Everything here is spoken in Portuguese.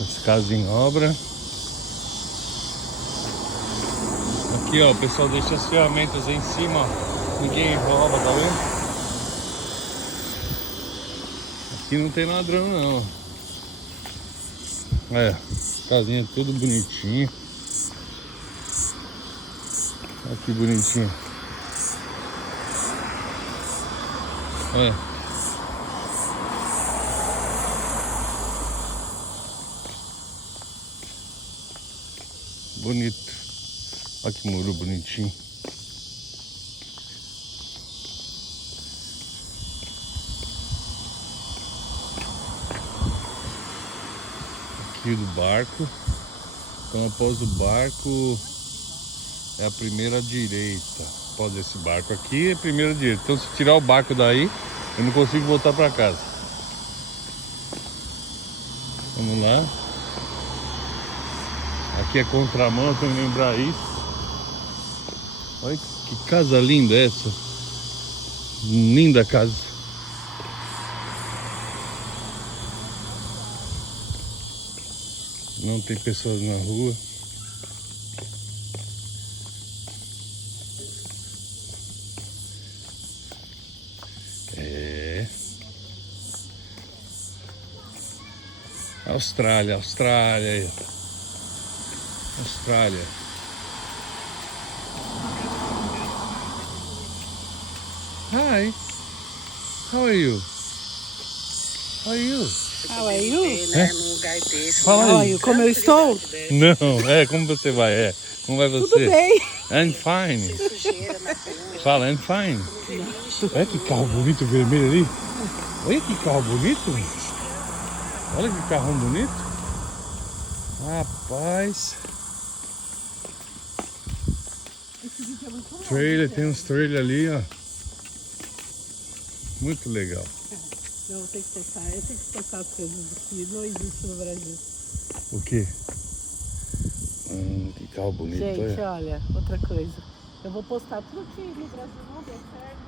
As casas em obra. Aqui, ó, o pessoal deixa as ferramentas aí em cima, ó. Ninguém rouba, tá vendo? Aqui não tem ladrão, não. É, casinha tudo bonitinho. Olha que bonitinho. Olha. Bonito. Olha que muro bonitinho. Aqui do barco. Então após o barco é a primeira direita. Após esse barco aqui é a primeira direita. Então se tirar o barco daí, eu não consigo voltar para casa. Vamos lá. Aqui é contramão, tem que lembrar isso. Olha que casa linda essa. Linda casa. Não tem pessoas na rua. É. Austrália, Austrália aí. Austrália. Hi. How are you? How are you? How are you? Num lugar desse. Fala aí. Como eu estou? Não, como você vai? Como vai você? Tudo bem. I'm fine. Fala, I'm fine. Olha que carro bonito vermelho ali. Olha que carro bonito. Olha que carrão bonito. Rapaz. Trailer, tem uns trailers ali, ó. Muito legal. Não, tem que testar. Eu tenho que testar as coisas aqui. Não existe no Brasil. O quê? Que carro bonito. Gente, olha, outra coisa. Eu vou postar tudo aqui no Brasil, não deu certo.